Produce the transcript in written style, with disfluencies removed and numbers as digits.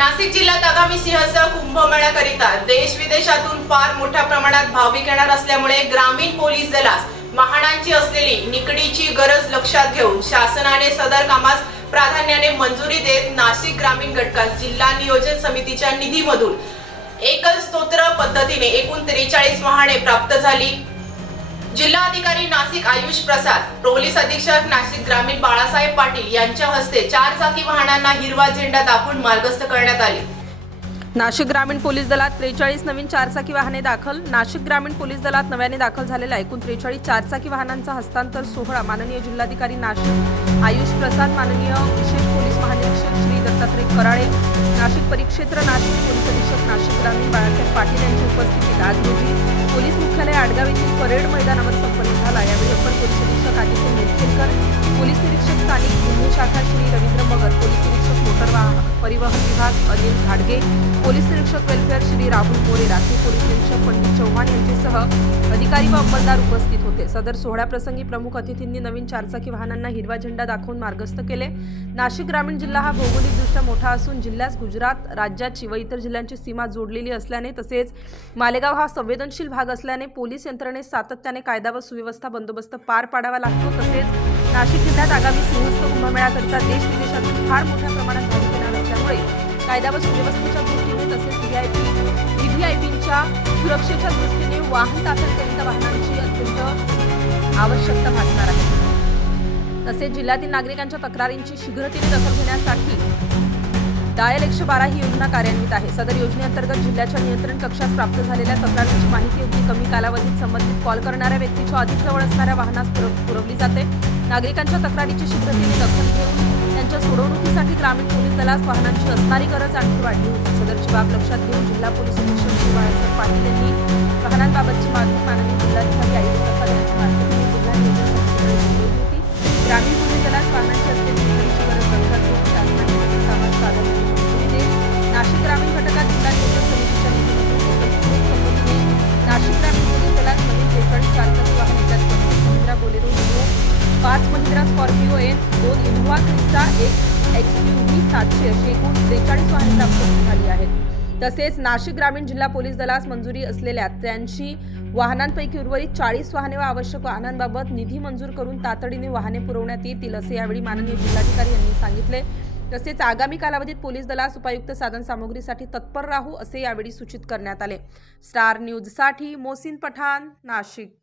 नाशिक जिल्ह्यात आगामी सिंहस्थ कुंभमेळ्याकरिता देश विदेशातून फार मोठ्या प्रमाणात भाविक येणार असल्यामुळे ग्रामीण पोलीस दलास वाहनांची असलेली निकडीची गरज लक्षात घेऊन शासनाने सदर कामास प्राधान्याने मंजुरी देत नाशिक ग्रामीण घटकास जिल्हा नियोजन समितीच्या निधीमधून एकल स्तोत्र पद्धतीने एकूण 43 वाहने प्राप्त झाली। जिल्हा अधिकारी नाशिक आयुष प्रसाद, पोलीस अधीक्षक नाशिक ग्रामीण बाळासाहेब पाटील यांच्या हस्ते 4 चाकी वाहनांना हिरवा झेंडा दाखवून मार्गस्थ करण्यात आले। नाशिक ग्रामीण पोलीस दलात 43 नवीन 4 चाकी वाहने दाखल। नाशिक ग्रामीण पोलीस दलात नव्याने दाखल झालेल्या एकूण 43 4 चाकी वाहनांचा हस्तांतर सोहळा माननीय जिल्हाधिकारी नाशिक आयुष प्रसाद, माननीय विशेष पोलीस महानिरीक्षक श्री दत्तात्रय कराळे, नाशिक परिक्षेत्र नाशिक पोलीस अधीक्षक नाशिक ग्रामीण बाळासाहेब पाटील यांच्या उपस्थितीत आज रोजी पोलीस मुख्यालय आडगाव येथील परेड मैदानावर संपन्न झाला। यावेळी अप्पर पोलीस अधीक्षक आदित्य मेटकेलकर, पोलीस निरीक्षक स्थानिक गुन्हे शाखा श्री रवींद्र मगर, पोलीस निरीक्षक मोटर परिवहन विभाग अनिल घाडगे, पोलीस निरीक्षक वेलफेअर श्री राहुल मोरे, राखीव पोलीस निरीक्षक पंडित चव्हाण यांच्यासह अधिकारी व अंमलदार उपस्थित होते। सदर सोहळ्याप्रसंगी प्रमुख अतिथींनी नवीन 4 चाकी वाहनांना हिरवा झेंडा दाखवून मार्गस्थ केले। नाशिक ग्रामीण जिल्हा हा भौगोलिकदृष्ट्या मोठा असून जिल्ह्यास गुजरात राज्याची व इतर जिल्ह्यांची सीमा जोडलेली असल्याने तसेच मालेगाव हा संवेदनशील भाग असल्याने पोलीस यंत्रणेस सातत्याने कायदा व सुव्यवस्था बंदोबस्त पार पाडावा लागतो। तसेच नाशिक जिल्ह्यात आगामी सिंहस्थ कुंभमेळ्याकरिता देश विदेशातून फार मोठ्या प्रमाणात भाविक येणार असल्यामुळे कायदा व सुव्यवस्थेच्या दृष्टीने तसेच व्हीव्हीआयपींच्या सुरक्षेच्या दृष्टीने वाहन ताफ्यांकरिता वाहनांची अत्यंत आवश्यकता भासणार आहे। तसेच जिल्ह्यातील नागरिकांच्या तक्रारींची शीघ्रतेने दखल घेण्यासाठी डायल 112 ही योजना कार्यान्वित आहे। सदर योजनेअंतर्गत जिल्ह्याच्या नियंत्रण कक्षास प्राप्त झालेल्या तक्रारींची माहिती अगदी कमी कालावधीत संबंधित कॉल करणाऱ्या व्यक्तीच्या अधिक जवळ असणाऱ्या वाहनास पुरवली जाते। नागरिकांच्या तक्रारीची शीघ्रतेने दखल घेऊन त्यांच्या सोडवणुकीसाठी ग्रामीण पोलीस दलास वाहनांची असणारी गरज आणखी वाढली होती। सदरची बाब लक्षात घेऊन जिल्हा पोलीस अधीक्षक श्री बाळासाहेब पाटील यांनी वाहनांबाबतची मागणी माननीय जिल्हाधिकारी आयुष प्रसाद यांच्या मार्फत जिल्हा नियोजन समितीकडे नोंदवली होती। ग्रामीण पोलीस दलास वाहनांची असलेली निकडीची गरज लक्षात घेऊन शासनाने कामास प्राधान्याने मंजुरी देत नाशिक ग्रामीण घटकात जिल्हा नियोजन समितीच्या निधीमधून पद्धतीने नाशिक ग्रामीण पोलीस दलास नवीन 43 4 चाकी वाहने त्यात 35 Mahindra Bolero Neo, 5 Mahindra Scorpio N, 2 Innova Crysta, 1 XUV 700 अशी एकूण 43 वाहने प्राप्त झाली आहेत। तसेच नाशिक ग्रामीण जिल्हा पोलीस दलास मंजुरी असलेल्या 83 वाहनांपैकी उर्वरित 40 वाहने व आवश्यक वाहनांबाबत निधी मंजूर करून तातडीने वाहने पुरवण्यात येतील असे यावेळी माननीय जिल्हाधिकारी यांनी सांगितले। तसेच आगामी कालावधीत पोलीस दलास उपयुक्त साधन सामुग्रीसाठी तत्पर राहू असे यावेळी सूचित करण्यात आले। स्टार न्यूजसाठी मोहसिन पठाण, नाशिक।